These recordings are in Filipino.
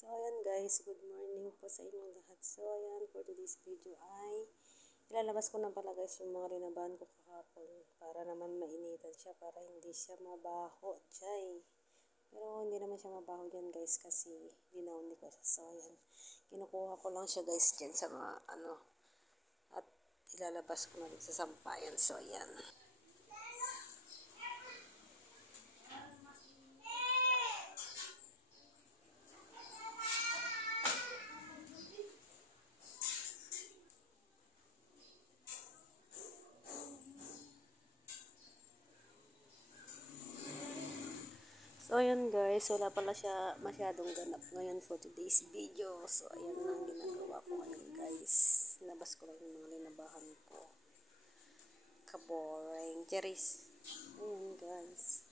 So, ayan guys, good morning po sa inyong lahat. So, ayan, for today's video ay ilalabas ko na pala guys yung mga linabahan ko kahapon para naman mainitan siya, para hindi siya mabaho, chay. Pero hindi naman siya mabaho dyan guys kasi dinawin ko siya. So, ayan, kinukuha ko lang siya guys dyan sa mga at ilalabas ko na rin sa sampayan. So, ayan. So, ayan guys, wala pala siya masyadong ganap ngayon for today's video. So, ayan lang ginagawa ko ngayon guys. Labas ko lang yung mga linabahan ko. Kaboring. Cheris. Ayan guys.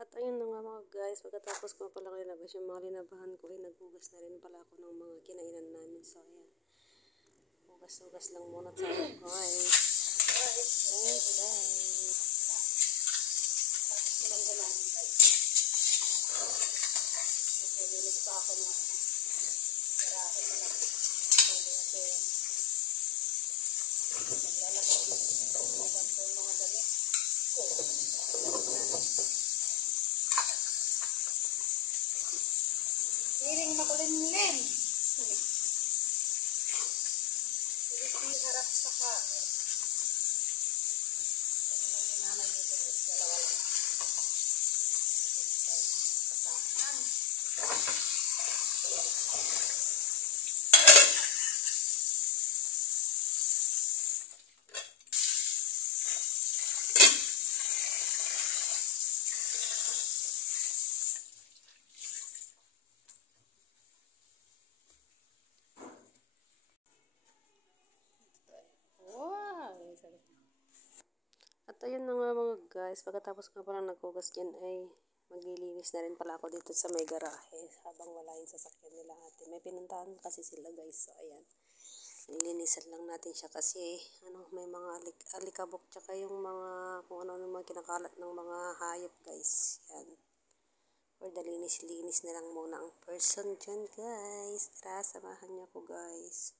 At ayun na nga mga guys, pagkatapos ko pala ilabas yung mga linabahan ko, ay naghugas na rin pala ako ng mga kinainan namin. So ayan, hugas-hugas lang muna tayo guys. Guys, tapos ko lang ganahin guys. Naglililig pa ako na garahe na lang. Naglalabas ko yung mga damit ko. Hiling makulimlim. Hindi harap sa kamer. Ano lang yung nanay dito guys. Dalawa lang. Hindi tayo mga kasamaan. At ayun na nga mga guys, pagkatapos ko parang naghugas dyan ay maglilinis na rin pala ako dito sa may garahe habang wala yung sasakyan nila ate. May pinuntahan kasi sila guys. So ayan, nilinisan lang natin siya kasi may mga alikabok tsaka yung mga kung ano yung mga kinakalat ng mga hayop guys. Yan. For the linis-linis na lang muna ang person dyan guys. Tara, samahan niyo ako guys.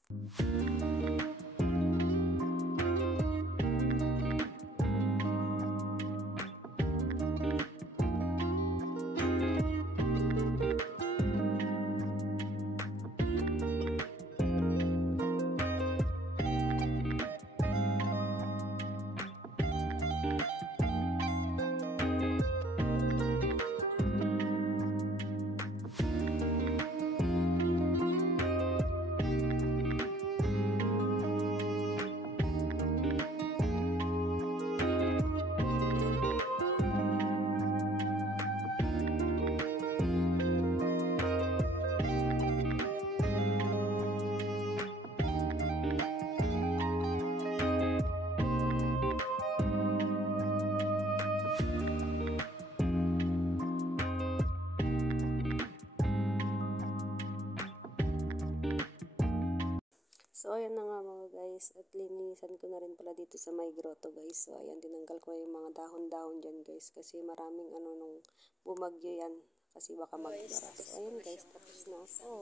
So, ayan na nga mga guys. At linisan ko na rin pala dito sa may grotto guys. So, ayan, tinanggal ko yung mga dahon-dahon dyan guys. Kasi maraming nung bumagyo yan. Kasi baka magbara. So, ayan guys, tapos na ako.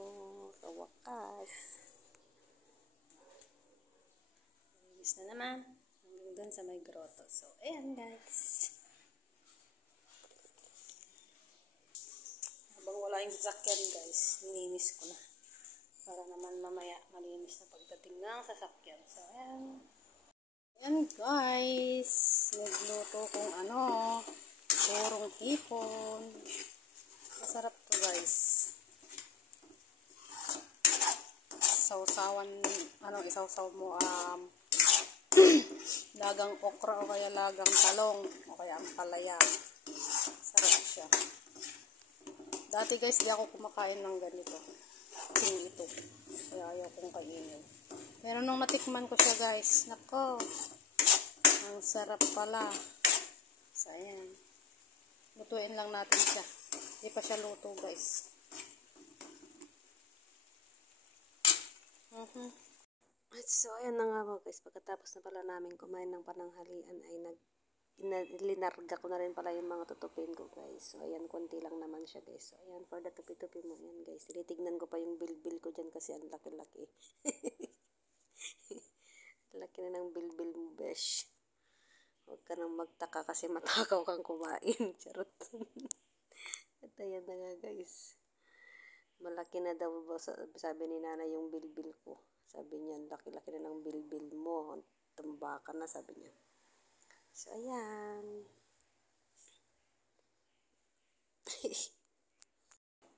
Sa wakas. Linis na naman. Hanggang doon sa may grotto. So, ayan guys. Habang wala gawaing sasakyan guys. Nilinis ko na. Para naman mamaya malinis na pagdating ng sasakyan. So, ayan. Ayan guys. Nagluto kong burong hipon. Masarap to guys. Sausawan, isawsaw mo lagang okra o kaya lagang talong o kaya ampalaya. Sarap siya. Dati guys, di ako kumakain ng ganito. Ito. Kaya ayaw kong kainin. Pero nung natikman ko siya guys, nako, ang sarap pala. So, ayan. Lutuin lang natin siya. Hindi pa siya luto guys. So, ayan na nga po guys. Pagkatapos na pala namin kumain ng pananghalian ay linarga ko na rin pala yung mga tutupin ko guys. So, ayan, konti lang naman siya guys. So, ayan, for the tupi-tupi mo. Ayan guys. Tinitignan ko pa yung bilbil ko dyan kasi ang laki-laki. Laki na ng bilbil mo, besh. Huwag ka nang magtaka kasi matakaw kang kumain. Charot. At ayan na nga guys. Malaki na daw, sabi ni nanay yung bilbil ko. Sabi niya, laki-laki na ng bilbil mo. Tumba ka na, sabi niya. So, ayan.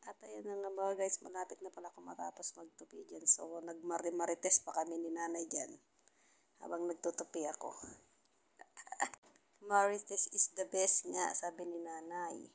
At ayan na nga mga guys, malapit na pala ako matapos magtupi dyan. So, nagmarites pa kami ni nanay dyan. Habang nagtutupi ako. Marites is the best nga, sabi ni nanay.